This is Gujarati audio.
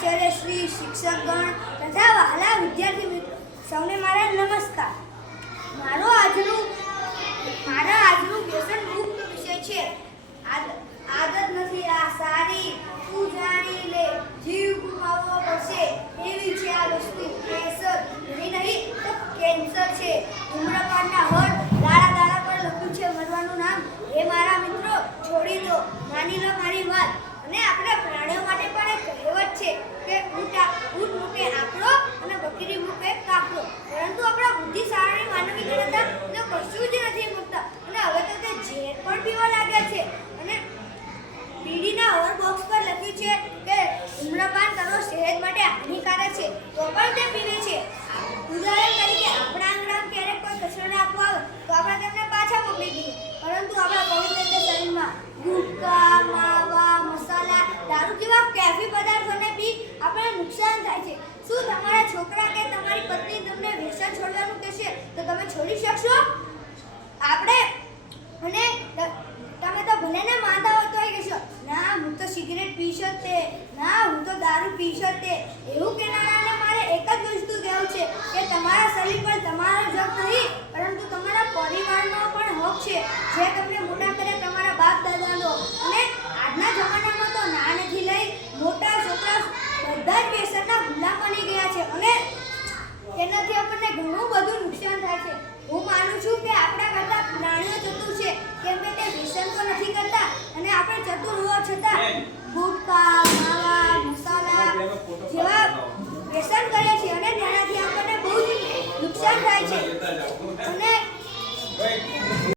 આચાર્ય શ્રી શિક્ષકગણ તથા વહાલા વિદ્યાર્થી મિત્રો સૌને મારા નમસ્કાર. મારા આજનું વ્યસન મુક્ત વિષય છે આદત નથી આ સારી, તું જાણી લે, જીવ ગુમાવવો પડશે એવી છે આ વસ્તુ. કેસર નહીં તો કેન્સર છે. ધૂમ્રપાનના હળ દાડા પર લખ્યું છે મરવાનું નામ. એ મારા મિત્રો છોડી દો, માની લો મારી વાત. અને આપણે પ્રાણીઓ માટે પણ એક કહેવત છે કે ઊંટ મૂકે આંકડો અને બકરી મૂકે કાકડો. પરંતુ આપણા બુદ્ધિશાળી માનવી જનતા તો કશું જ નથી મૂકતા. અને હવે તો તે ઝેર પણ પીવા લાગ્યા છે. અને બીડીના ઓવર બોક્સ પર લખ્યું છે કે ધૂમ્રપાન કરવો સેહત માટે હાનિકારક છે, તો પણ તે પીવે છે. ઉદાહરણ તરીકે આપણા આંગણામાં ક્યારેક કોઈ કચરો નાખવા આવે તો આપણે તેમને પાછા મોકલી દઈએ. પરંતુ આપણા પવિત્ર શરીરમાં ગુટકા, માવા, મસાલા, દારૂ જેવા કેફી પદાર્થોને પી આપણને નુકસાન થાય છે. શું તમારા છોકરા કે તમારી પત્ની તમને વ્યસન છોડવાનું કહેશે તો તમે છોડી શકશો? આપણે અને તમે તો ભલે ને માનતા હો તોય કહેશો ના હું તો સિગરેટ પીશ જ તે, ના હું તો દારૂ પીશ જ તે. એવું કહેનારાને મારે એક જ વસ્તુ કહેવું છે કે તમારા શરીર પર તમારો જ હક નહીં પરંતુ તમારા પરિવારનો પણ હક છે, જે તમને મોટા કરે તમારા બાપ દાદાનો. અને આજના જમાનામાં તો નાનેથી લઈ મોટા છોકરા બધા જ વ્યસનના ગુલામ બની ગયા છે અને તેનાથી આપણને ઘણું બધું નુકસાન થાય છે. હું માનું છું કે